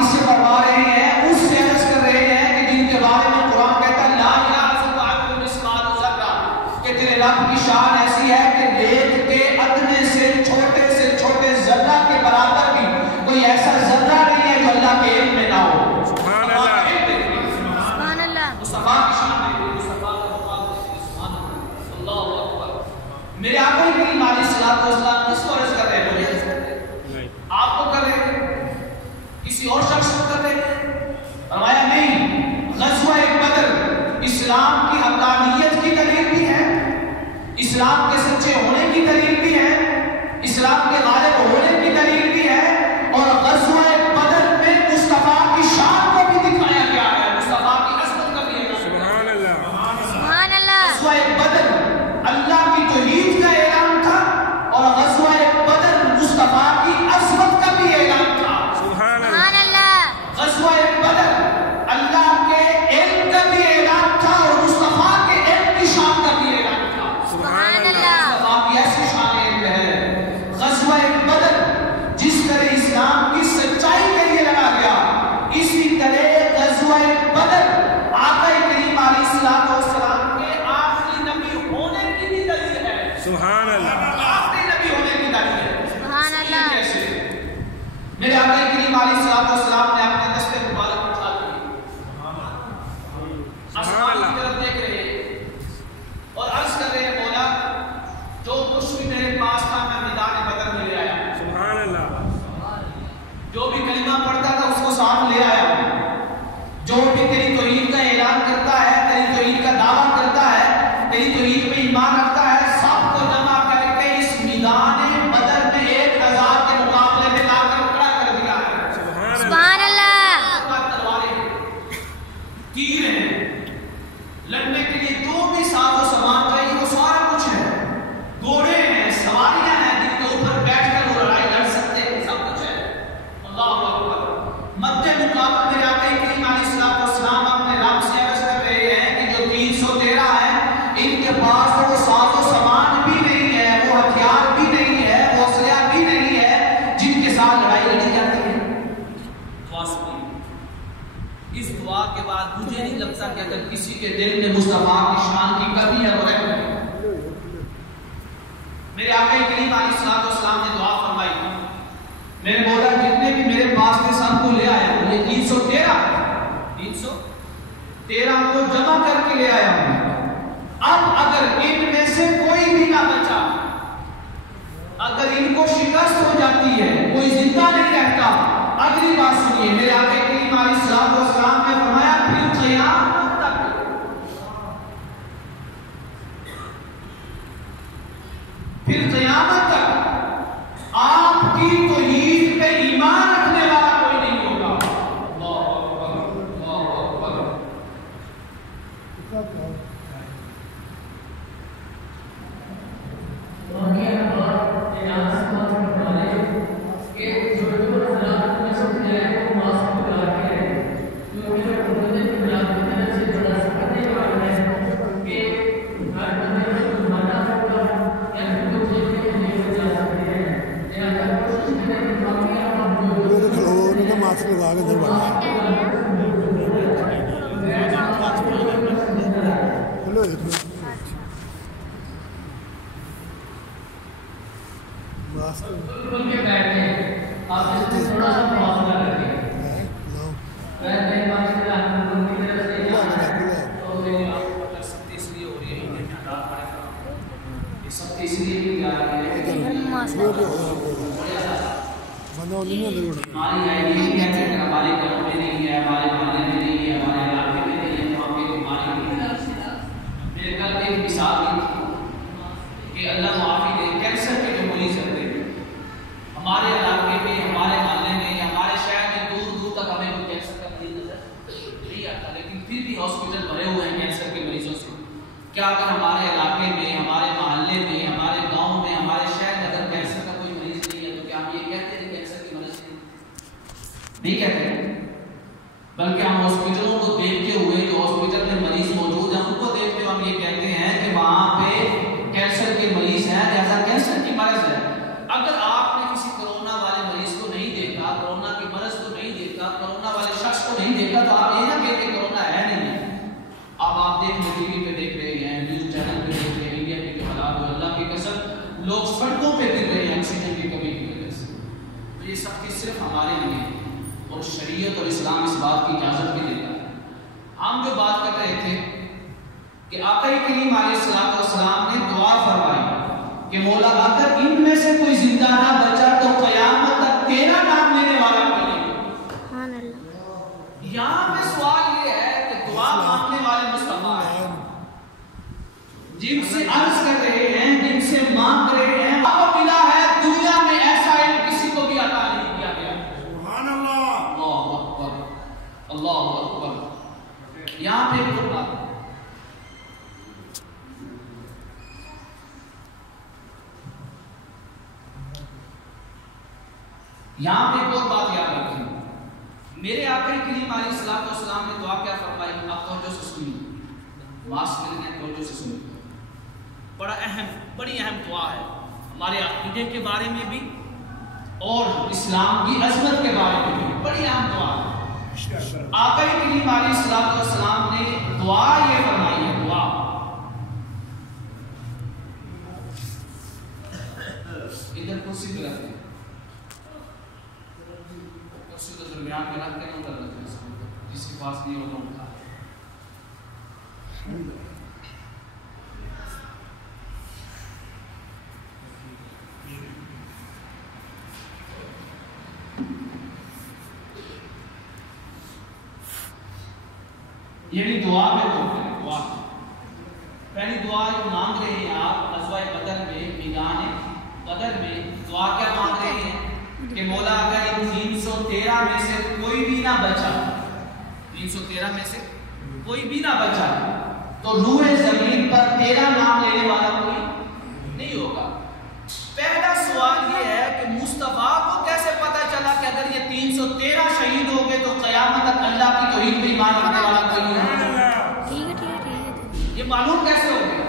کس سے فرما رہے ہیں؟ اس سے عرض کر رہے ہیں کہ جن کے بارے میں قرآن کہتا ہے لا یعزب عنہ مثقال ذرہ، کہ تیرے رب کی شان ایسی ہے کہ ریت کے ادنے سے چھوٹے ذرہ کے برابر بھی کوئی ایسا ذرہ نہیں ہے جو اللہ کے علم میں نہ ہو۔ سبحان اللہ، سبحان اللہ، مصطفیٰ کی شان ہے، مصطفیٰ کا مقام ہے، سبحان اللہ، اللہ اکبر۔ میرے آقا کریم علیہ الصلوۃ والسلام کس کو عرض کر رہے ہیں؟ آپ کو کر رہے ہیں؟ کسی اور شخص کو کر رہے ہیں؟ فرمایا نہیں، غزوہ بدر اسلام کی حقانیت کی دلیل بھی ہے، اسلام کے سچے ہونے کی دلیل بھی ہے، اسلام کے غالب ہونے کی دلیل بھی ہے، اور غزوہ بدر میں مصطفیٰ کی شان کو بھی دکھایا گیا ہے، مصطفیٰ کی عظمت کا بھی ہے۔ سبحان اللہ، سبحان اللہ، غزوہ بدر اللہ کی توحید کا اعلان تھا، اور غزوہ بدر مصطفیٰ کی عظمت کا بھی اعلان تھا۔ سبحان اللہ، سبحان اللہ، غزوہ بدر اللہ کے علم کا بھی اعلان تھا، اور مصطفیٰ کے علم کی شان کا بھی اعلان تھا۔ سبحان اللہ، مصطفیٰ کی ایسی شان علم ہے۔ غزوہ بدر جس طرح اسلام کی سچائی کے لیے لڑا گیا، اسی طرح غزوہ بدر آقا کریم علیہ الصلوۃ والسلام کے آخری نبی ہونے کی بھی دلیل ہے۔ سبحان اللہ، آخری نبی ہونے کی دلیل ہے۔ سبحان اللہ، کیسے؟ میرے آقا کریم علیہ الصلوۃ والسلام نے اپنے دست مبارک اٹھا لیے، آسمان کی طرف دیکھ رہے ہیں اور عرض کر رہے ہیں مولا جو کچھ بھی میرے پاس تھا میں میدان بدر میں لے آیا، سبحان اللہ، جو بھی کلمہ پڑھتا تھا اس کو ساتھ لے آیا، جو بھی تیری توحید کا اعلان کرتا ہے، تیری توحید کا دعویٰ کرتا ہے، تیری توحید پہ ایمان رکھتا ہے، سب کو جمع کر کے اس میدان بدر میں 1000 کے مقابلے میں لا کر کھڑا کر دیا ہے۔ سبحان اللہ، تلواریں، تیر ہیں، لڑنے کے لیے جو بھی ساز و سامان چاہیے وہ سارا کچھ ہے، گھوڑے ہیں، سواریاں ہیں جن کے اوپر بیٹھ کر وہ لڑائی لڑ سکتے ہیں، سب کچھ ہے۔ اللہ اکبر۔ مدِ مقابل میرے آقا کریم علیہ الصلوۃ والسلام اپنے رب سے عرض کر رہے ہیں کہ جو 313 ہیں ان کے پاس تو وہ ساز و سامان بھی نہیں ہے، وہ ہتھیار بھی نہیں ہے، وہ اسلحہ بھی نہیں ہے جن کے ساتھ لڑائی لڑی جاتی ہے۔ اس دعا کے بعد مجھے نہیں لگتا کہ اگر کسی کے دل میں مصطفیٰ کی شان کی کمی ہے وہ ہے۔ میرے آقا کریم علیہ الصلوۃ والسلام نے دعا فرمائی، میرے مولا جتنے بھی میرے پاس تھے سب کو لے آیا ہوں، یہ 313 کو جمع کر کے لے آیا ہوں۔ اب اگر ان میں سے کوئی بھی نہ بچا، اگر ان کو شکست ہو جاتی ہے، کوئی زندہ نہیں رہتا، اگلی بات سنیے، میرے آقا کریم علیہ الصلوۃ والسلام نے فرمایا پھر قیامت تک، پھر قیامت تک آپ کی توحید پہ ایمان رکھنے والا کوئی نہیں ہوگا۔ اللہ اکبر، اللہ اکبر۔ کیا اگر ہمارے علاقے میں، ہمارے محلے میں، ہمارے گاؤں میں، ہمارے شہر میں اگر کینسر کا کوئی مریض نہیں ہے تو کیا ہم یہ کہتے ہیں کہ کینسر کی مرض نہیں کہتے ہیں؟ بلکہ ہم ہاسپٹلوں کو دیکھتے ہوئے جو ہاسپٹل میں مریض موجود ہیں ان کو دیکھتے ہوئے ہم یہ کہتے ہیں کہ وہاں پہ کینسر کے مریض ہیں، جیسا کینسر کی مرض ہے۔ اگر آپ نے کسی کرونا والے مریض کو نہیں دیکھا، کرونا کی مرض کو نہیں دیکھا، دیکھا, کرونا والے شخص کو نہیں دیکھا, تو آپ یہ نہ کہتے کہ کرونا ہے نہیں. اب آپ دیکھ لیں, ٹی وی پہ دیکھ رہے ہیں, نیوز چینل پہ دیکھ رہے ہیں, انڈیا کے حالات, اللہ کی قسم لوگ سڑکوں پہ گر رہے ہیں آکسیجن کی کمی کی وجہ سے. تو یہ سب چیز صرف ہمارے لیے, اور شریعت اور اسلام اس بات کی اجازت بھی دیتا ہے. ہم جو بات کر رہے تھے کہ آقا کریم علیہ السلام نے دعا فرمائی کہ مولا اگر ان میں سے کوئی زندہ نہ بچا تو قیامت تک تیرا نام لینے والا کوئی نہیں. سبحان اللہ. یہاں پہ سوال یہ ہے کہ دعا مانگنے والے مصطفیٰ ہیں, جن سے عرض کر رہے ہیں, جن سے مانگ رہے ہیں, آپ ملا ہے دنیا میں ایسا علم کسی کو بھی عطا نہیں کیا گیا. سبحان اللہ. اللہ اکبر, اللہ اکبر. یہاں پہ ایک بات, یہاں پہ ایک اور بات یاد رکھیں. میرے آقا کریم علیہ السلام نے دعا کیا فرمائی, آپ توجہ سے سنیے, ماسک مل گئے توجہ سے سنیے. بڑا اہم, بڑی اہم دعا ہے ہمارے عقیدے کے بارے میں بھی اور اسلام کی عظمت کے بارے میں بھی, بڑی اہم دعا ہے. آقا کریم علیہ السلام نے دعا یہ فرمائی ہے, دعا ادھر کرسی پہ رکھتے ہیں, کرسی تو درمیان میں رکھ کے ادھر رکھتے ہیں, جس کے پاس نہیں ہوتا اٹھا. یعنی دعا پہ تو دعا, پہلی دعا جو مانگ رہے ہیں آپ غزوہ بدر میں, میدان بدر میں دعا کیا مانگ رہے ہیں کہ مولا اگر ان 313 میں سے کوئی بھی نہ بچا, 313 میں سے کوئی بھی نہ بچا تو روح زمین پر تیرا نام لینے والا کوئی نہیں ہوگا. پہلا سوال یہ ہے کہ مصطفیٰ کو کیسے پتا چلا کہ اگر یہ 313 شہید ہو گئے تو قیامت تک اللہ کی توحید پہ ایمان رکھنے والا کوئی نہیں ہوگا. یہ معلوم کیسے ہو گیا؟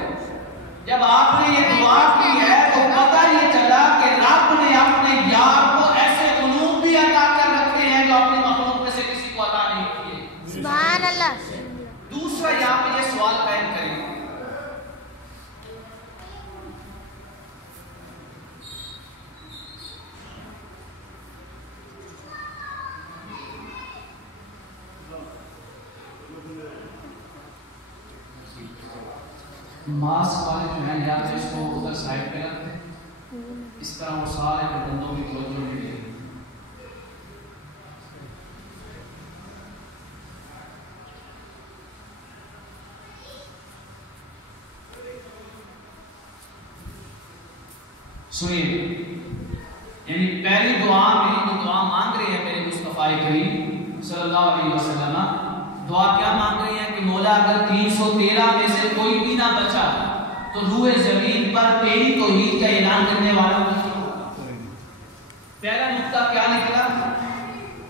جب آپ نے یہ دعا کی ہے تو پتہ یہ چلا کہ رب نے اپنے یار کو ایسے علوم بھی عطا کر رکھے ہیں جو اپنے مخلوق میں سے کسی کو عطا نہیں کیے. سبحان اللہ. دوسرا یہاں پہ یہ سوال قائم کریں, ماسک والے جو ہیں یا تو اس کو ادھر سائڈ پہ رکھتے ہیں, اس طرح وہ سارے بندوں کی توجہ ملے گی. سنیے, یعنی پہلی دعا میں جو دعا مانگ رہے ہیں میرے مصطفیٰ کریم صلی اللہ علیہ وسلم, دعا کیا مانگ رہے ہیں کہ مولا اگر 313 میں سے کوئی بھی نہ بچا تو روح زمین پر تیری توحید کا اعلان کرنے والا نہیں ہوگا. پہلا نقطہ کیا نکلا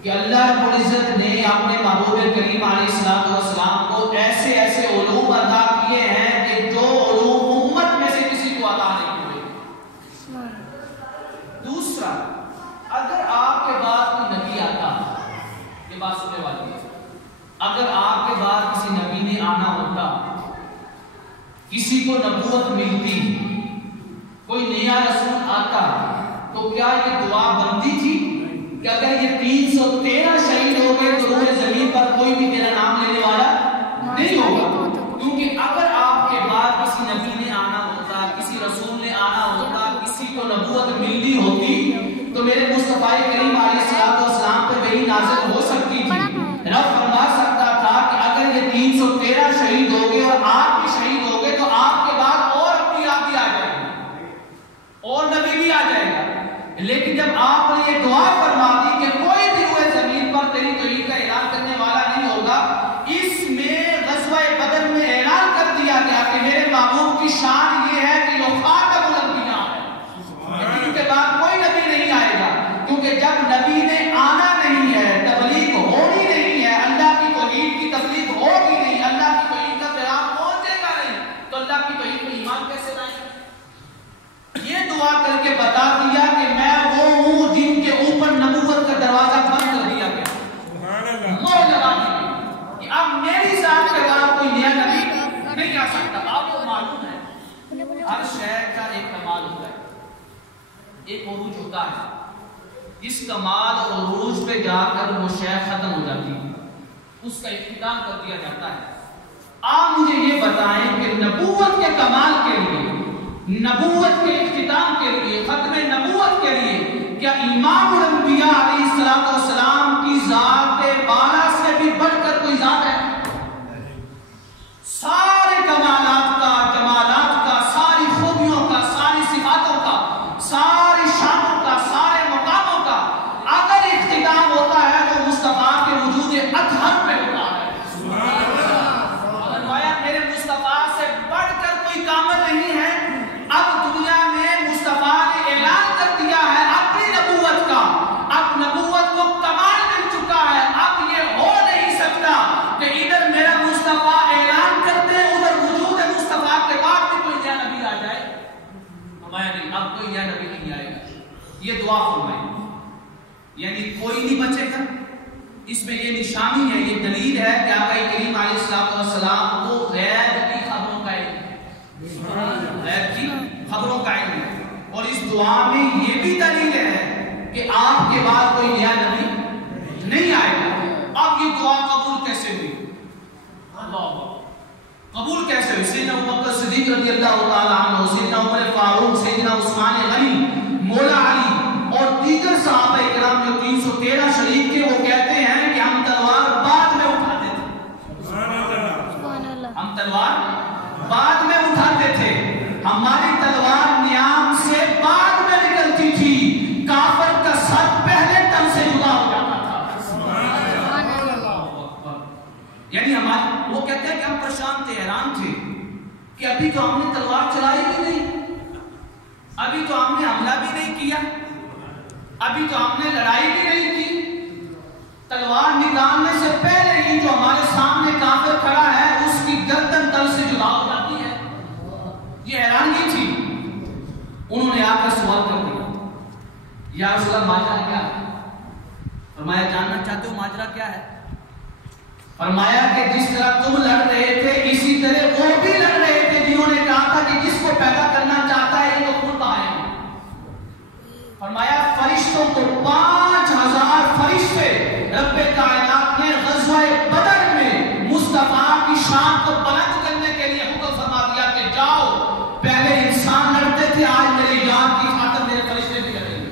کہ اللہ رب العزت نے اپنے محبوب کریم علیہ السلام کو ایسے ایسے علوم عطا کیے ہیں کہ جو علوم امت میں سے کسی کو عطا نہیں ہوئے. دوسرا, اگر آپ کے بعد کوئی نبی آتا, یہ بات سننے والی ہے, اگر آپ کے بعد کسی نبی نے آنا ہوتا, کسی کو نبوت ملتی, کوئی نیا رسول آتا, تو کیا یہ دعا بنتی تھی کہ اگر یہ 313 شہید ہو گئے تو روح زمین پر کوئی بھی تیرا نام لینے والا نہیں ہوگا؟ کیونکہ اگر آپ کے بعد کسی نبی نے آنا ہوتا, کسی رسول نے آنا ہوتا, کسی کو نبوت ملتی ہوتی, تو میرے مصطفیٰ کریم علیہ السلام پہ وہی نازل ہو سکتی تھی. رب فرما سکتا تھا کہ اگر یہ 313 شہید ہو گئے اور آپ بھی شہید ہو گئے تو آپ کے بعد اور انبیاء بھی آ جائیں گے اور نبی بھی آ جائے گا. لیکن جب آپ نے یہ دعا فرما دی کہ کوئی بھی روح زمین پر تیری توحید کا اعلان کرنے والا نہیں ہوگا, اس میں غزوہ بدر میں اعلان کر دیا گیا کہ میرے محبوب کی شان یہ ہے کہ وہ خاتم الانبیاء ہے, ان کے بعد کوئی نبی نہیں آئے گا. کیونکہ جب نبی نے آنا نہیں ہے, تبلیغ ہونی نہیں ہے, اللہ کی توحید کی تبلیغ ہوگی نہیں, اللہ کی توحید کا پیغام پہنچے گا نہیں, تو اللہ کی توحید میں ایمان کیسے لائیں گے؟ یہ دعا کر کے بتا دیا کہ میں وہ ہوں جن کے اوپر نبوت کا دروازہ بند کر دیا گیا. ہوتا ہے اس کمال اور عروج پہ جا کر وہ شے ختم ہو جاتی ہے، اس کا اختتام کر دیا جاتا ہے۔ آپ مجھے یہ بتائیں کہ نبوت کے کمال کے لیے، نبوت کے اختتام کے لیے، ختم نبوت کے لیے کیا امام الانبیاء علیہ السلام کی ذات بالا سے بھی بڑھ کر کوئی ذات ہے؟ سارے کمالات کا، جمالات کا، ساری خوبیوں کا، ساری صفاتوں کا، ساری شانوں کا، سارے مقاموں کا اگر اختتام ہوتا ہے تو مصطفیٰ کے وجود اطہر پہ ہوتا ہے۔ فرمایا میرے مصطفیٰ سے بڑھ کر کوئی کامل نہیں ہے۔ اب دنیا میں مصطفیٰ نے اعلان کر دیا ہے اپنی نبوت کا، اب نبوت کو کمال مل چکا ہے۔ اب یہ ہو نہیں سکتا کہ ادھر میرا مصطفیٰ اعلان کرتے ادھر وجود مصطفیٰ کے بعد بھی کوئی نیا نبی آ جائے۔ فرمایا نہیں، اب کوئی نیا نبی نہیں آئے گا۔ یہ دعا فرمائی، یعنی کوئی نہیں بچے گا۔ اس میں یہ نشانی ہے، یہ دلیل ہے کہ آقا کریم علیہ السلام کو غیب کی خبروں کا علم ہے، غیب کی خبروں کا علم ہے۔ اور اس دعا میں یہ بھی دلیل ہے کہ آپ کے بعد کوئی نیا نبی نہیں آئے گا۔ اب یہ دعا قبول کیسے ہوئی؟ قبول کیسے ہوئی؟ سیدنا ابوبکر صدیق رضی اللہ تعالیٰ عنہ، سیدنا عمر فاروق، سیدنا عثمان غنی، مولا علی اور دیگر صحابہ اکرام جو 313 شریک کے، وہ کہتے ہیں کہ ہم تلوار بعد میں اٹھاتے تھے، ہم تلوار بعد میں اٹھاتے تھے، ہماری تلوار نیام سے بعد میں نکلتی تھی، کافر کا سر پہلے تن سے جدا ہو جاتا تھا۔ یعنی ہمارے، وہ کہتے ہیں کہ ہم پریشان تھے، حیران تھے کہ ابھی تو ہم نے تلوار چلائی بھی نہیں، ابھی تو ہم نے حملہ بھی نہیں کیا، ابھی تو ہم نے لڑائی بھی نہیں کی، تلوار نکالنے سے پہلے ہی جو ہمارے سامنے کافر کھڑا ہے اس کی گردن تل سے جدا ہو جاتی ہے۔ یہ حیرانگی تھی۔ انہوں نے آ کر سوال کر دیا، یا رسول اللہ ماجرا کیا ہے؟ فرمایا جاننا چاہتے ہو ماجرا کیا ہے؟ فرمایا کہ جس طرح تم لڑ رہے تھے اسی طرح وہ بھی لڑ رہے تھے، جنہوں نے کہا تھا کہ جس کو پیدا کرنا چاہتا ہے یہ تو خود بہائے گا۔ فرمایا فرشتوں کو 5000 فرشتے رب کائنات نے غزوہ بدر میں مصطفیٰ کی شان کو بلند کرنے کے لیے حکم فرما دیا کہ جاؤ، پہلے انسان لڑتے تھے، آج میری جان کی خاطر میرے فرشتے بھی لڑیں گے۔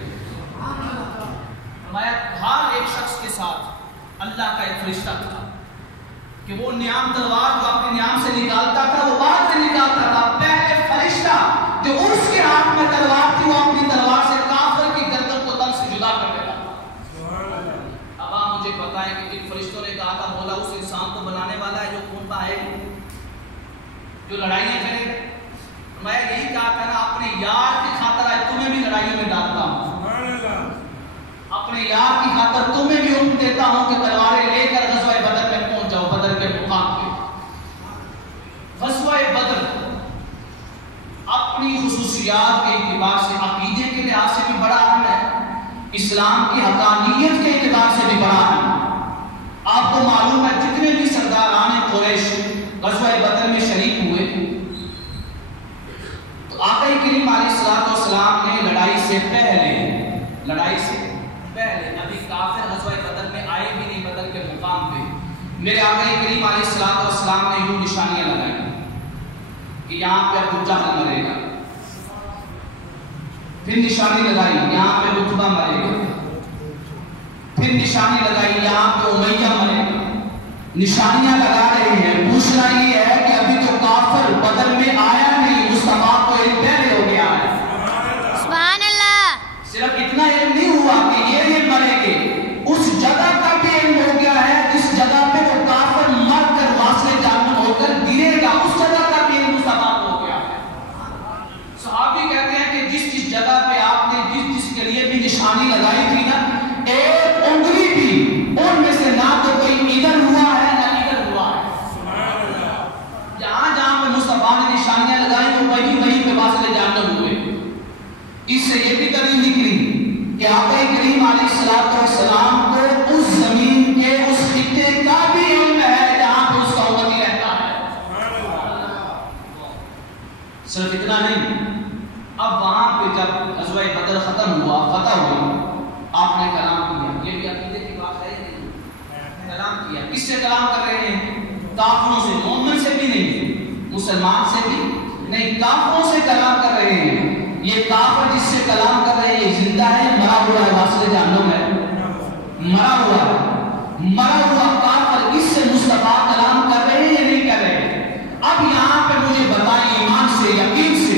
فرمایا ہر ایک شخص کے ساتھ اللہ کا ایک فرشتہ تھا کہ وہ نیام تلوار جو اپنے نیام سے نکالتا تھا وہ بعد میں نکالتا تھا، پہلے فرشتہ جو اس کے ہاتھ میں تلوار تھی وہ اپنی تلوار سے کافر کی گردن کو تن سے جدا کر دیتا تھا۔ اب آپ مجھے بتائیں کہ جن فرشتوں نے کہا تھا مولا اس انسان کو بنانے والا ہے جو خون بہائے گا، جو لڑائیاں کرے گا، میں یہی کہا تھا نا اپنے یار کی خاطر آج تمہیں بھی لڑائیوں میں ڈالتا ہوں، اپنے یار کی خاطر تمہیں بھی حکم دیتا ہوں کہ تلواریں لے کر غزوہ بدر میں پہنچ جاؤ، بدر کے مقام پہ۔ غزوہ بدر اپنی خصوصیات کے اعتبار سے، عقیدے کے لحاظ سے بھی بڑا اہم ہے، اسلام کی حقانیت کے اعتبار سے بھی بڑا اہم ہے۔ آپ کو معلوم ہے جتنے بھی سرداران قریش غزوہ بدر میں شریک ہوئے تو آقا کریم علیہ السلام نے لڑائی سے پہلے نبی کافر غزوہ بدر میں آئے بھی نہیں، بدر کے مقام پہ میرے آقا کریم علیہ السلام نے یوں نشانیاں لگائی کہ یہاں پہ ابو جہل مرے گا، پھر نشانی لگائی یہاں پہ عتبہ مرے گا، پھر نشانی لگائی یہاں پہ امیہ مرے گا۔ نشانیاں لگا رہے ہیں، پوچھنا یہ ہے کہ ابھی تو کافر بدر میں آیا نہیں، مصطفیٰ کو ایک پہلے ہو گیا ہے۔ سبحان اللہ۔ صرف اتنا علم نہیں ہوا کہ یہ مریں گے، اس جگہ کا بھی علم ہو گیا ہے جس جگہ پہ وہ کافر مر کر واصل جہنم ہو کر گرے گا، اس جگہ کا بھی علم مصطفیٰ کو ہو گیا ہے۔ صحابی کہتے ہیں کہ جس جگہ پہ آپ نے جس کے لیے بھی نشانی لگائی تھی نا، ایک انگلی بھی ان میں سے نہ تو کوئی ادھر ہوا ہے نہ ادھر ہوا ہے۔ کلام کیا. کس سے کلام کر رہے ہیں؟ کافروں سے. مومن سے بھی نہیں, مسلمان سے بھی نہیں, کافروں سے کلام کر رہے ہیں. یہ کافر جس سے کلام کر رہے ہیں زندہ ہے, مرا ہوا ہے, واسطے جہنم ہے, مرا ہوا ہے. مرا ہوا کافر اس سے مصطفیٰ کلام کر رہے ہیں یا نہیں کر رہے ہیں؟ اب یہاں پہ مجھے بتائیں ایمان سے, یقین سے,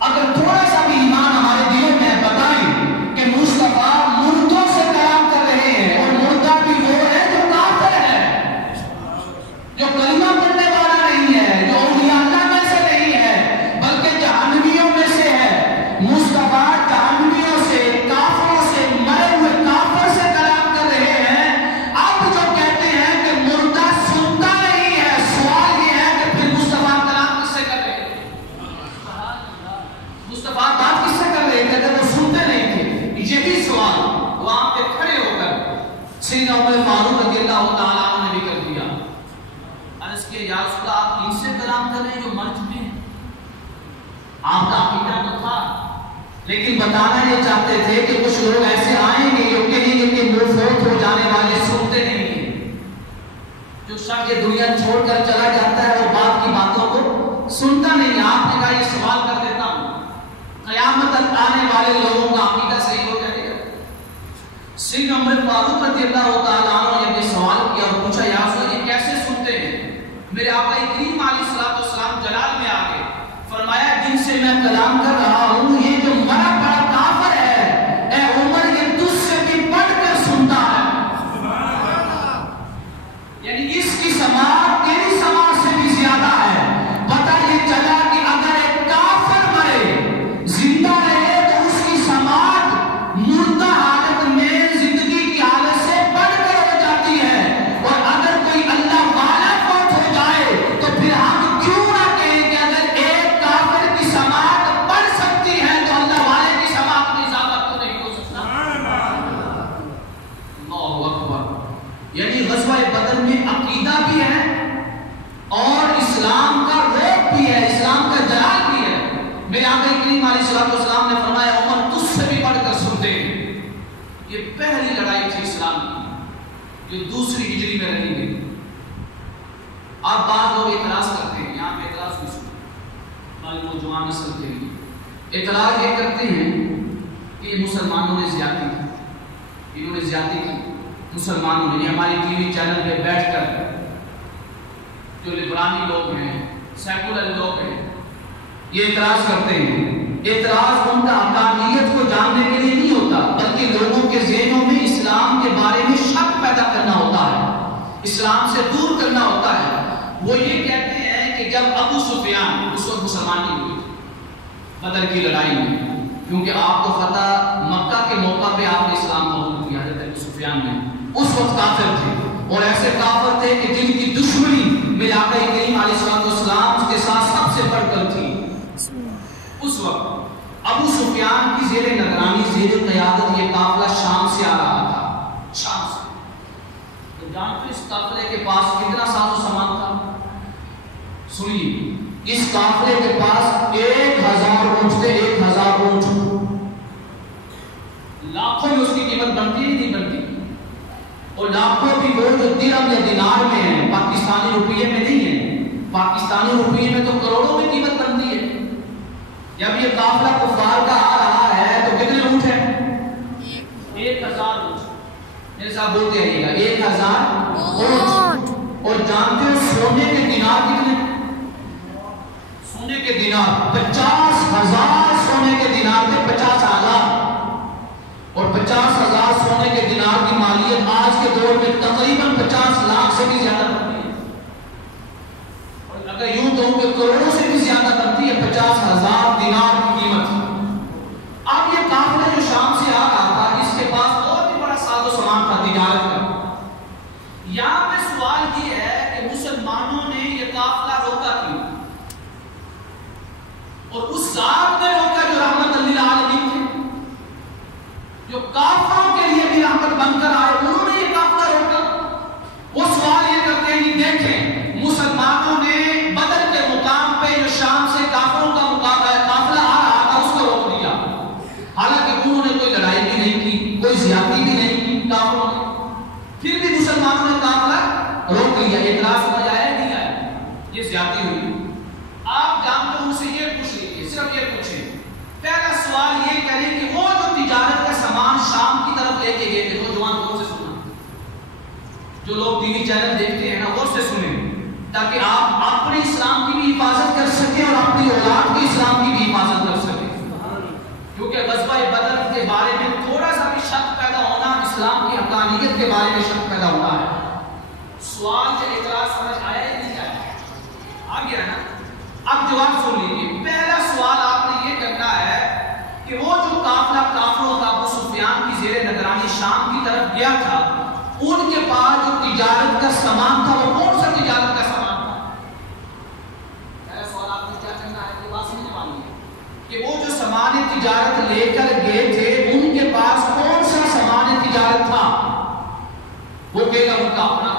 اگر تھوڑا سا بھی ایمان ہمارے دلوں میں بتائیں کہ مصطفیٰ مردوں سے کلام کر رہے ہیں, اور مردہ بھی وہ ہے جو کافر ہے, جو کلمہ پڑھنے والا نہیں ہے, جو اولیاء اللہ میں سے نہیں ہے بلکہ جہنمیوں میں سے ہے. مصطفیٰ جہنمیوں سے, کافروں سے, مرے ہوئے کافر سے کلام کر رہے ہیں. اب جو کہتے ہیں کہ مردہ سنتا نہیں ہے, سوال یہ ہے کہ پھر مصطفیٰ کلام کس سے کر رہے ہیں؟ مصطفیٰ بات کس سے کر رہے تھے اگر وہ سنتے نہیں تھے؟ یہ بھی سوال وہاں پہ کھڑے ہو کر سیدنا عمر فاروق رضی اللہ تعالیٰ عنہ نے بھی کر دیا. عرض کیا یا رسول اللہ, آپ ان سے کلام کر رہے ہیں جو مر چکے ہیں؟ آپ کا عقیدہ تو تھا, لیکن بتانا یہ چاہتے تھے کہ کچھ لوگ ایسے آئیں گے جو کہیں گے کہ منہ فوت ہو جانے والے سنتے نہیں ہیں. جو شخص یہ دنیا چھوڑ کر چلا جاتا ہے وہ بعد کی باتوں کو سنتا نہیں. آپ نے کہا یہ سوال کر دیتا ہوں, قیامت تک آنے والے لوگوں کا عقیدہ صحیح ہو جائے گا؟ سیدنا عمر فاروق رضی اللہ تعالیٰ عنہ نے یہ سوال کیا اور پوچھا یا رسول اللہ یہ کیسے سنتے ہیں؟ میرے آقا کریم علیہ السلام جلال میں آ گئے, فرمایا جن سے میں کلام کر رہا ہوں یہ جو مرا پڑا کافر ہے, اے عمر یہ تجھ سے بھی پڑھ کر سنتا ہے. یعنی اس کی سماعت تیری سماعت سے بھی زیادہ ہے. پتہ یہ چلا کہ اگر ایک کافر مرے زندہ رہے تو اس کی سماعت مردہ حالت میں زندگی کی حالت سے بڑھ کر ہو جاتی ہے, اور اگر کوئی اللہ والا فوت ہو جائے تو پھر ہم کیوں نہ کہیں کہ اگر ایک کافر کی سماعت بڑھ سکتی ہے تو اللہ والے کی سماعت میں اضافہ تو نہیں ہو سکتا. اللہ اکبر. یعنی غزوہ بدر میں عقیدہ بھی ہے اور اسلام کا روپ بھی ہے, اسلام کا جلال بھی ہے. میرے آقا کریم علیہ السلام نے فرمایا عمر تجھ سے بھی پڑھ کر سنتے ہیں. یہ پہلی لڑائی تھی اسلام کی جو دوسری ہجری میں رہی گئی. آپ بعض لوگ اعتراض کرتے ہیں, یہاں پہ اعتراض بھی سنو, ہماری نوجوان نسل کے لیے اعتراض یہ کرتے ہیں کہ یہ مسلمانوں نے زیادتی کی, انہوں نے زیادتی کی مسلمانوں نے. ہماری ٹی وی چینل پہ بیٹھ کر جو لبرانی لوگ ہیں, سیکولر لوگ ہیں, یہ اعتراض کرتے ہیں. اعتراض ان کا حقانیت کو جاننے کے لیے نہیں ہوتا بلکہ لوگوں کے ذہنوں میں اسلام کے بارے میں شک پیدا کرنا ہوتا ہے, اسلام سے دور کرنا ہوتا ہے. وہ یہ کہتے ہیں کہ جب ابو سفیان, اس وقت مسلمان نہیں ہوئے بدر کی لڑائی میں, کیونکہ آپ کو فتح مکہ کے موقع پہ آپ نے اسلام قبول کیا, حضرت ابو سفیان نے اس وقت کافر تھے, اور ایسے کافر تھے کہ جن کی دشمنی میرے آقا کریم علیہ السلام کے ساتھ سب سے بڑھ کر تھی. اس وقت ابو سفیان کی زیر نگرانی, زیر قیادت یہ قافلہ شام سے آ رہا تھا. شام سے تو جانتے اس قافلے کے پاس کتنا ساز و سامان تھا؟ سنیے, اس قافلے کے پاس 1000 اونٹ تھے, 1000 اونٹ. لاکھوں میں اس کی قیمت بنتی ہی نہیں بنتی, اور لاکھوں بھی وہ جو درہم یا دینار میں ہیں, پاکستانی روپیے میں نہیں ہے. پاکستانی روپیے میں تو کروڑوں میں قیمت بنتی ہے. جب یہ قافلہ کفار کا آ رہا ہے تو کتنے اونٹ ہیں؟ 1000 اونٹ. میرے ساتھ بولتے رہیے گا, 1000 اونٹ. اور جانتے ہو سونے کے دینار کتنے؟ سونے کے دینار 50,000 سونے کے دینار تھے, 50,000. اور 50,000 سونے کے دینار کی مالیت آج کے دور میں تقریباً 50 لاکھ سے بھی زیادہ بنتی ہے, اور اگر یوں تو کہ کروڑوں سے بھی زیادہ بنتی ہے 50,000 دینار کی قیمت. اب یہ قافلہ جو شام سے آ رہا تھا, اس کے پاس اور بھی بڑا ساز و سامان تھا تجارت کا. یہاں پہ سوال یہ ہے کہ مسلمانوں نے یہ قافلہ روکا کیوں, اور اس ذات نے روکا جو رحمت للعالمین تھے, جو کافروں کے لیے بھی رحمت بن کر آئے, انہوں نے یہ قافلہ روکا. وہ سوال یہ کرتے ہیں کہ دیکھیں مسلمانوں نے بدر کے مقام پہ جو شام سے کافروں کا قافلہ آ رہا تھا اس کو روک دیا, حالانکہ انہوں نے کوئی لڑائی بھی نہیں کی, کوئی زیادتی بھی نہیں کی کافروں نے, پھر بھی مسلمان مسلمانوں نے قافلہ روک لیا. اعتراض سمجھ آیا نہیں آیا؟ یہ زیادتی ہوئی. آپ جان کر ان سے یہ پوچھ لیجیے, صرف یہ پوچھیں. پہلا سوال یہ کریں کہ وہ جو تجارت کا سامان شام کی طرف لے کے گئے تھے, نوجوان کون سے سنا؟ جو لوگ ٹی وی چینل دیکھتے ہیں نا, وہ سے سنیں, تاکہ آپ اپنے اسلام کی بھی حفاظت کر سکیں اور اپنی اولاد کی اسلام کی بھی حفاظت کر سکیں. کیونکہ غزوہ بدر کے بارے میں تھوڑا سا بھی شک پیدا ہونا اسلام کی حقانیت کے بارے میں شک پیدا ہونا ہے. سوال سے اعتراض سمجھ آیا یا نہیں آیا؟ آ گیا نا؟ اب جواب سن لیجیے. پہلا سوال آپ نے یہ کرنا ہے کہ وہ جو قافلہ کافروں کا ابو سفیان کی زیر نگرانی شام کی طرف گیا تھا, ان کے پاس جو تجارت کا سامان تھا وہ کون سا تجارت کا سامان تھا؟ پہلا سوال آپ نے کیا کرنا ہے کہ بات سمجھنے والی ہے کہ وہ جو سامان تجارت لے کر گئے تھے ان کے پاس کون سا سامان تجارت تھا؟ وہ کہے گا ان کا اپنا,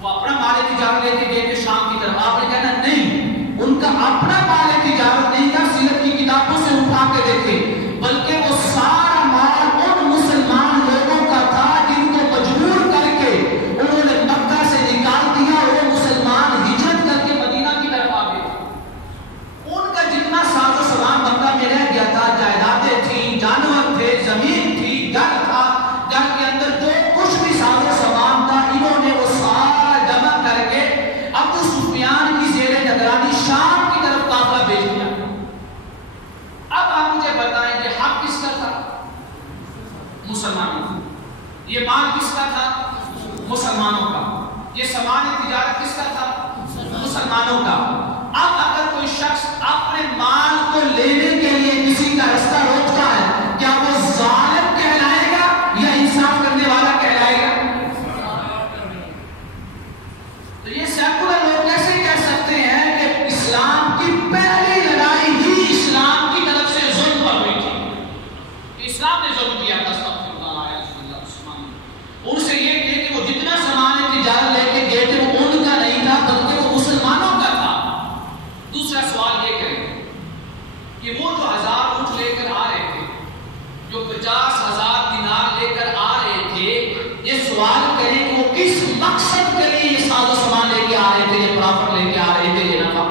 وہ اپنا مال تجارت لے کے گئے تھے شام کی طرف. آپ نے کہنا نہیں, ان کا اپنا مال تجارت نہیں تھا. سیرت کی کتابوں سے اٹھا کے دیکھیں, بلکہ وہ سارا مال ان مسلمان لوگوں کا تھا جن کو مجبور کر کے انہوں نے مکہ سے نکال دیا اور وہ مسلمان ہجرت کر کے مدینہ کی طرف آ گئے. ان کا جتنا ساز و سامان مکہ میں رہ گیا تھا, جائیدادیں تھیں, جانور تھے, زمین تھی, گھر تھا, گھر کے اندر جو کچھ بھی ساز و سامان تھا, انہوں نے وہ سارا جمع کر کے ابو سفیان کی زیر نگرانی شام کی طرف قافلہ بھیج دیا. اب آپ مجھے بتائیں کہ حق کس کا تھا؟ مسلمانوں کا. یہ مال کس کا تھا؟ مسلمانوں کا. یہ سامان تجارت کس کا تھا؟ مسلمانوں کا. اب اگر کوئی شخص اپنے مال کو لینے کے لیے کسی کا رستہ روکتا ہے, کیا وہ ظالم کہلائے گا یا انصاف کرنے والا کہلائے گا؟ تو یہ سیکولر لوگ کیسے کہہ سکتے ہیں کہ اسلام کی پہلی لڑائی ہی اسلام کی طرف سے ظلم پر ہوئی تھی؟ اسلام نے ظلم کیا تھا. ان سے یہ کہے کہ وہ جتنا سامان تجارت لے کے گئے تھے وہ ان کا نہیں تھا بلکہ وہ مسلمانوں کا تھا. دوسرا سوال یہ کریں کہ وہ جو 1000 اونٹ لے کر آ رہے تھے, جو 50,000 دینار لے کر آ رہے تھے, یہ سوال کریں کہ وہ کس مقصد کے لیے یہ ساز و سامان لے کے آ رہے تھے, یہ پرافٹ لے کے آ رہے تھے, یہ نفع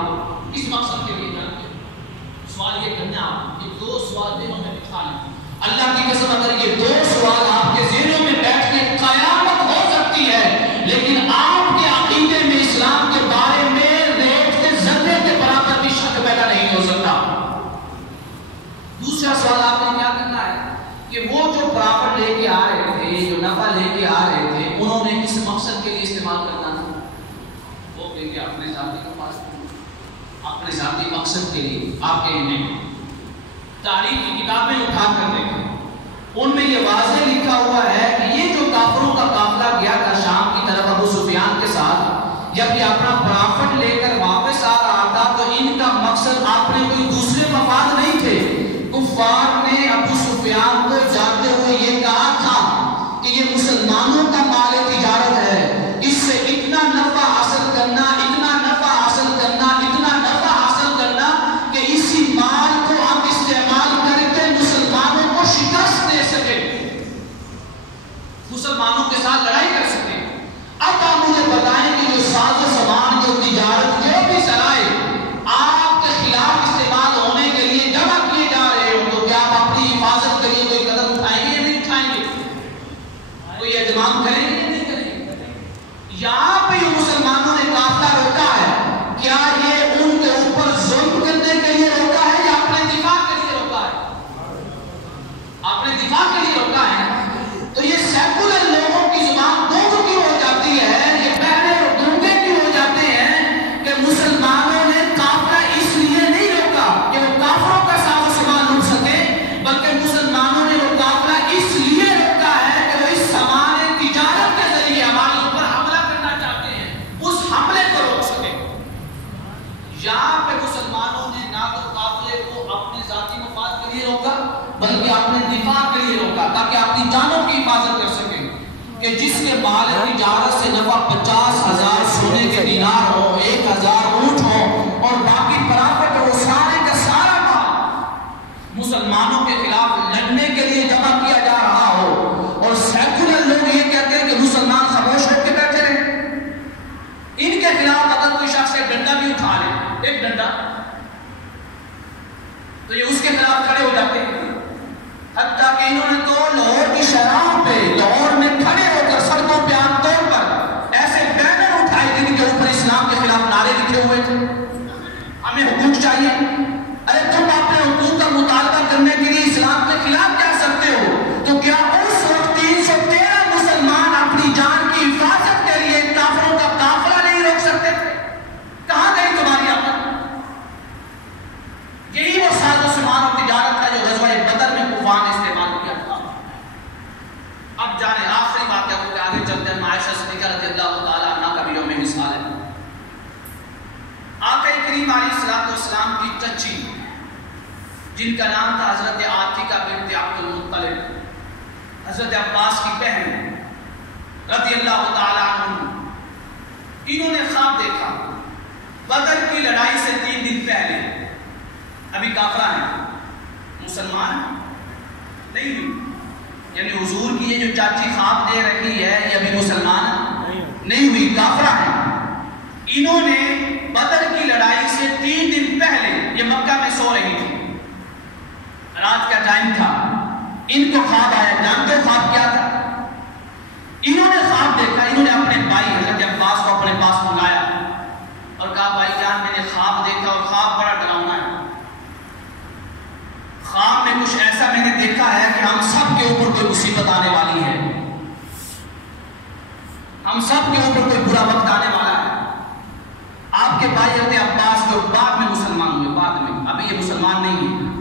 کس مقصد کے لیے جانتے ہیں؟ سوال یہ کرنا. آپ یہ دو سوال ذہنوں میں بٹھا لیں. اللہ کی قسم اگر یہ دو سوال آپ کے ذہنوں میں بیٹھ کے قیامت ہو سکتی ہے, لیکن آپ کے عقیدے میں اسلام کے بارے میں ریت کے ذرے کے برابر بھی شک پیدا نہیں ہو سکتا. دوسرا سوال آپ نے کیا کرنا ہے کہ وہ جو پرافٹ لے کے آ رہے تھے, جو نفع لے کے آ رہے تھے, انہوں نے کس مقصد کے لیے استعمال کرنا تھا؟ وہ کہتے ہیں اپنے ذاتی مفاد, اپنے ذاتی مقصد کے لیے. آپ کے علم تاریخ کی کتابیں اٹھا کر دیکھیں, ان میں یہ واضح لکھا ہوا ہے کہ یہ جو کافروں کا قافلہ گیا تھا شام کی طرف ابو سفیان کے ساتھ, جب یہ اپنا پرافٹ لے کر واپس آ رہا تھا تو ان کا مقصد اپنے کوئی دوسرے مفاد نہیں تھے. کفار نے ابو سفیان کو جاتے ہوئے یہ کہا تھا کہ یہ مسلمانوں کا مال تجارت ہے, اس سے اتنا نفع حاصل کرنا, اتنا نفع حاصل کرنا, اتنا نفع حاصل کرنا کہ اسی مال کو ہم استعمال کر کے مسلمانوں کو شکست دے سکے, مسلمانوں کے ساتھ لڑائی کر سکے. اب آپ مجھے بتائیں کہ جو ساز و سامان, جو تجارت, جو بھی ذرائع آپ کے خلاف استعمال ہونے کے لیے جمع کیے جا رہے ہوں, تو کیا آپ اپنی حفاظت کے لیے کوئی قدم اٹھائیں گے یا نہیں اٹھائیں گے؟ کوئی اہتمام کریں گے یا نہیں کریں گے؟ یہاں پہ جو مسلمانوں نے قافلہ روکا ہے, کیا یہ ان کے اوپر ظلم کرنے کے لیے روکا ہے یا اپنے دفاع کے لیے روکا ہے؟ اپنے دفاع کے لیے روکا ہے. تو یہ سیکولر لوگوں کی زبان دو کی ہو جاتی ہے, یہ بہرے اور گونگے کی ہو جاتے ہیں کہ مسلمانوں نے قافلہ اس لیے نہیں روکا کہ وہ کافروں کا ساز و سامان لوٹ سکے, بلکہ مسلمانوں نے وہ قافلہ اس لیے روکا ہے کہ وہ اس سامان تجارت کے ذریعے ہمارے اوپر حملہ کرنا چاہتے ہیں, اس حملے کو روک سکے. یہاں پہ مسلمانوں نے نہ تو قافلے کو اپنے ذاتی مفاد کے لیے روکا بلکہ اپنے دفاع کے لیے روکا, تاکہ اپنی جانوں کی حفاظت کر سکیں. کہ جس کے مال تجارت سے نفع 50,000 سونے کے دینار ہو, 1,000 اونٹ ہو اور باقی پرافٹ وہ سارے کا سارا مال مسلمانوں کے خلاف لڑنے کے لیے جمع کیا جا رہا ہو, اور سیکولر لوگ یہ کہتے ہیں کہ مسلمان جن کا نام تھا حضرت عاتقہ بنت عبد المطلب، حضرت عباس کی بہن رضی اللہ تعالی عنہ، انہوں نے خواب دیکھا بدر کی لڑائی سے 3 دن پہلے، ابھی کافرہ ہیں، مسلمان نہیں ہوئی، یعنی حضور کی یہ جو چاچی خواب دے رہی ہے یہ ابھی مسلمان نہیں ہوئی، کافرہ ہیں۔ انہوں نے بدر کی لڑائی سے 3 دن پہلے، یہ مکہ میں سو رہی تھی، رات کا ٹائم تھا، ان کو خواب آیا۔ جانتے خواب کیا تھا؟ انہوں نے خواب دیکھا، انہوں نے اپنے بھائی حضرت عباس کو اپنے پاس بلایا اور کہا بھائی جان میں نے خواب دیکھا اور خواب بڑا ڈراؤنا ہے، خواب میں کچھ ایسا میں نے دیکھا ہے کہ ہم سب کے اوپر کوئی مصیبت آنے والی ہے، ہم سب کے اوپر کوئی برا وقت آنے والا ہے۔ آپ کے بھائی حضرت عباس جو بعد میں مسلمان ہوئے، بعد میں، ابھی یہ مسلمان نہیں ہیں،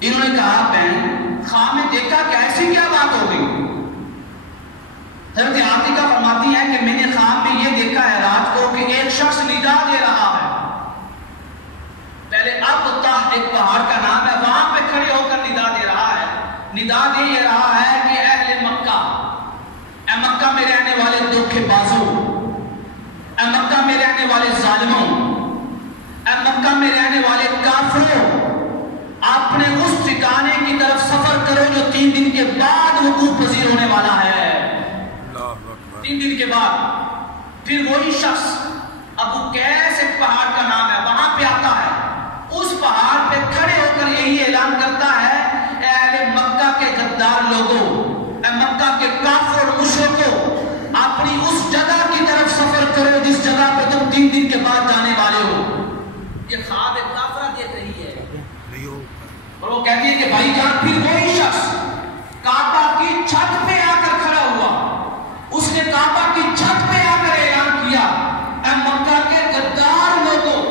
انہوں نے کہا بہن خواب میں دیکھا کہ ایسی کیا بات ہو گئی؟ حضرت عاتقہ فرماتی ہے کہ میں نے خواب میں یہ دیکھا ہے رات کو کہ ایک شخص ندا دے رہا ہے، پہلے ابطح ایک پہاڑ کا نام ہے، وہاں پہ کھڑے ہو کر ندا دے رہا ہے، ندا دے یہ رہا ہے کہ اہل مکہ، اے مکہ میں رہنے والے دھوکے بازوں، اے مکہ میں رہنے والے ظالموں، اے مکہ میں رہنے والے کافروں، اپنے اس ٹھکانے کی طرف سفر کرو جو 3 دن کے بعد وقوع پذیر ہونے والا ہے۔ 3 دن کے بعد پھر وہی شخص ابو قیس ایک پہاڑ کا نام ہے، وہاں پہ آتا ہے، اس پہاڑ پہ کھڑے ہو کر یہی اعلان کرتا ہے اے اہل مکہ کے غدار لوگوں، اے مکہ کے کافر اور مشرکوں، اپنی اس جگہ کی طرف سفر کرو جس جگہ پہ تم 3 دن کے بعد جانے والے ہو۔ یہ خواب ایک کافرہ دیکھ رہی ہے اور وہ کہتی ہے کہ بھائی جان پھر وہی شخص کعبہ کی چھت پہ آ کر کھڑا ہوا، اس نے کعبہ کی چھت پہ آ کر اعلان کیا اے مکہ کے غدار لوگوں،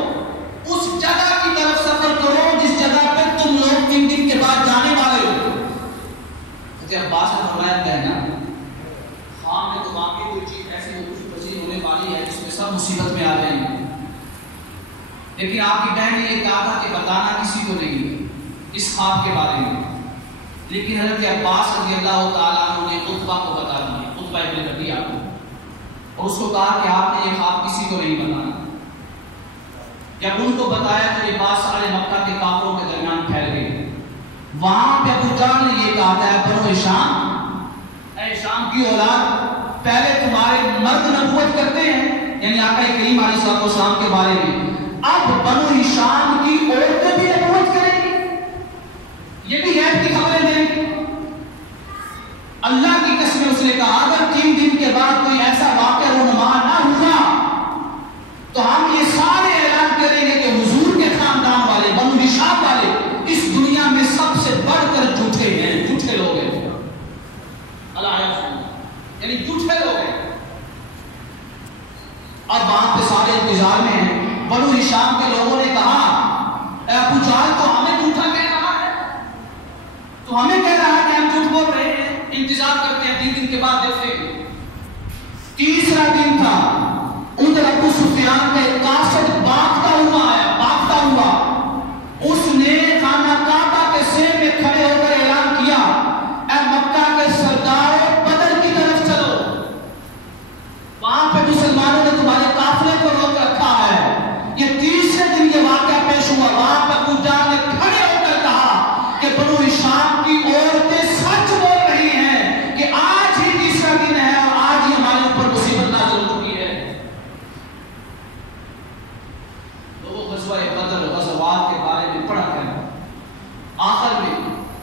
اس جگہ کی طرف سفر کرو جس جگہ پہ تم لوگ 3 دن کے بعد جانے والے ہو۔ حضرت عباس نے فرمایا کہنا خواب میں تو واقعی کوئی چیز ایسی ہونے والی ہے جس میں سب مصیبت میں آ جائیں گے، لیکن آپ کی بہن نے یہ کہا تھا کہ بتانا کسی کو نہیں اس خواب کے بارے میں، لیکن حضرت عباس رضی اللہ تعالیٰ عنہ نے عتبہ کو بتا دیا، عتبہ ابن ربیعہ کو، اور اس کو کہا کہ آپ نے یہ خواب کسی کو نہیں بتانا۔ جب ان کو بتایا تو یہ بات سارے مکہ کے کافروں کے درمیان پھیل گئی۔ وہاں پہ ابو جہل نے یہ کہا تھا بنو ہشام، اے ہشام کی اولاد، پہلے تمہارے مرد نبوت کرتے ہیں، یعنی آقا کریم علیہ السلام کے بارے میں، اب بنو ہشام کی عورتیں بھی نبوت کریں گی، یہ بھی غیب کی خبریں دیں گی۔ اللہ کی قسم اس نے کہا اگر 3 دن کے بعد کوئی ایسا واقعہ رونما نہ ہوا تو ہم یہ سارے اعلان کریں گے کہ حضور کے خاندان والے، بنو ہشام والے اس دنیا میں سب سے بڑھ کر جھوٹے ہیں، جھوٹے لوگ ہیں، یعنی جھوٹے لوگ ہیں۔ اب وہاں پہ سارے انتظار میں ہیں۔ بنو ہشام کے لوگوں نے کہا اے ابو جہل تو ہمیں جھوٹا کہہ رہا ہے، تو ہمیں کہہ رہا ہے کہ ہم جھوٹ بول رہے ہیں، انتظار کرتے ہیں 3 دن کے بعد دیکھتے ہیں۔ تیسرا دن تھا، ادھر ابو سفیان کا ایک قاصد بھاگتا ہوا آیا، بھاگتا ہوا، اس نے خانہ کعبہ کے سین میں کھڑے ہو کر اعلان کیا اے مکہ کے سرداروں بدر کی طرف چلو، وہاں پہ مسلمانوں نے تمہارے قافلے کو روک رکھا ہے۔ یہ تیسرے دن یہ واقعہ پیش ہوا، وہاں پر ابو جہل نے کھڑے ہو کر کہا کہ بنو ہشام کی عورتیں سچ بول رہی ہیں کہ آج ہی تیسرا دن ہے اور آج ہی ہمارے اوپر مصیبت نازل ہو چکی ہے۔ لوگوں غزوہ بدر، غزوات کے بارے میں پڑھا ہے، آخر میں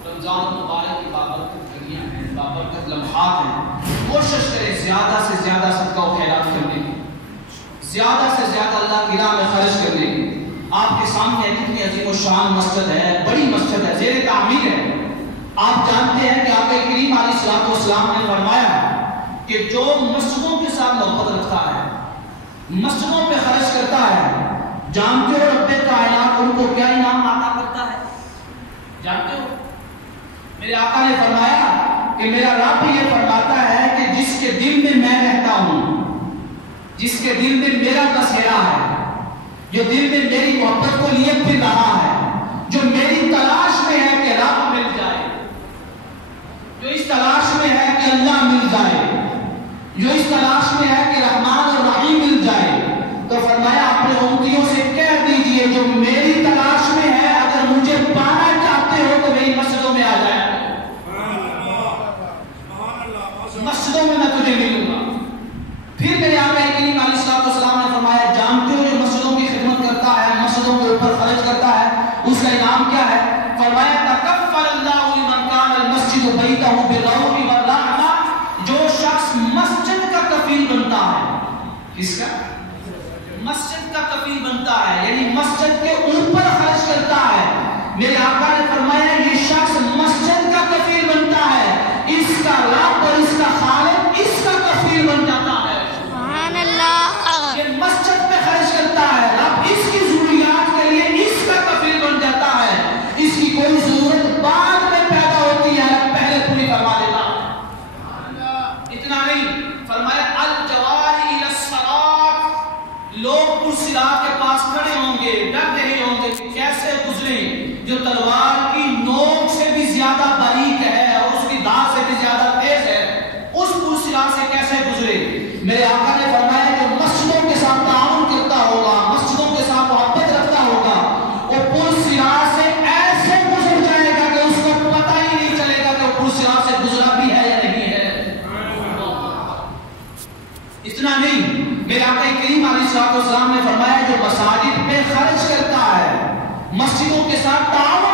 رمضان مبارک کی بابرکت گھڑیاں ہیں، بابرکت لمحات ہیں، کوشش کریں زیادہ سے زیادہ صدقہ و خیرات کرنے کی، زیادہ سے زیادہ اللہ کی راہ میں خرچ کرنے کی۔ آپ کے سامنے کتنی عظیم و شان مسجد ہے، بڑی مسجد ہے، زیر تعمیر ہے۔ آپ جانتے ہیں کہ آقا کریم علیہ السلام نے فرمایا کہ جو مسجدوں کے ساتھ محبت رکھتا ہے، مسجدوں پہ خرچ کرتا ہے، جانتے ہو رب کائنات ان کو کیا انعام عطا کرتا ہے؟ جانتے ہو؟ میرے آقا نے فرمایا کہ میرا رب یہ فرماتا ہے کہ جس کے دل میں میں رہتا ہوں، جس کے دل میں میرا بسیرا ہے، جو دل میں میری محبت کو لیے پھر رہا ہے، جو میری تلاش میں ہے کہ رب مل جائے، جو اس تلاش میں ہے کہ اللہ مل جائے، جو اس تلاش میں ہے کہ رحمان اور رحیم مل جائے، تو فرمایا اپنے امتیوں سے کہہ دیجئے جو میری تلاش میں ہے اگر مجھے پانا چاہتے ہو تو میری مسجدوں میں آ جائے، مسجدوں میں میں تجھے ملوں گا۔ پھر میرے آقا کریم علیہ الصلوۃ والسلام نے فرمایا جانتے ہو جو مسجدوں کی خدمت کرتا ہے، مسجدوں کے اوپر خرچ کرتا ہے، اس کا انعام کیا ہے؟ فرمایا تکفل اللہ لمن کان المسجد بیتہ بالروح والرحمہ، جو شخص مسجد کا کفیل بنتا ہے، کس کا؟ مسجد کا کفیل بنتا ہے، یعنی مسجد کے اوپر خرچ کرتا ہے۔ میرے آقا نے فرمایا یہ شخص مسجد کا کفیل بنتا ہے، اس کا رب اور اس کا خالق اس کا کفیل بن جاتا ہے۔ سبحان اللہ۔ یہ مسجد میں خرچ کرتا ہے، رب اس کی ضروریات کے لیے اس کا کفیل بن جاتا ہے، اس کی کوئی ضرورت بعد میں پیدا ہوتی ہے پہلے پوری فرما دیتا۔ اتنا نہیں، فرمایا الجواری الی الصلاۃ، لوگ پرصراط کے پاس کھڑے ہوں گے، ڈر رہے ہوں گے کہ کیسے گزریں، جو تلوار کی نوک سے بھی زیادہ باریک ہے اور اس کی دھار سے بھی زیادہ تیز ہے، اس پرصراط سے کیسے گزرے۔ میرے آقا نے فرمایا جو مسجدوں کے ساتھ تعاون کرتا ہوگا، مسجدوں کے ساتھ محبت رکھتا ہوگا، وہ پرصراط سے ایسے گزر جائے گا کہ اس کو پتہ ہی نہیں چلے گا کہ وہ پرصراط سے گزرا بھی ہے یا نہیں ہے۔ اتنا نہیں، میرے آقا کریم علیہ الصلوۃ والسلام نے فرمایا جو مساجد میں خرچ کرتا ہے، مسجدوں کے ساتھ تعاون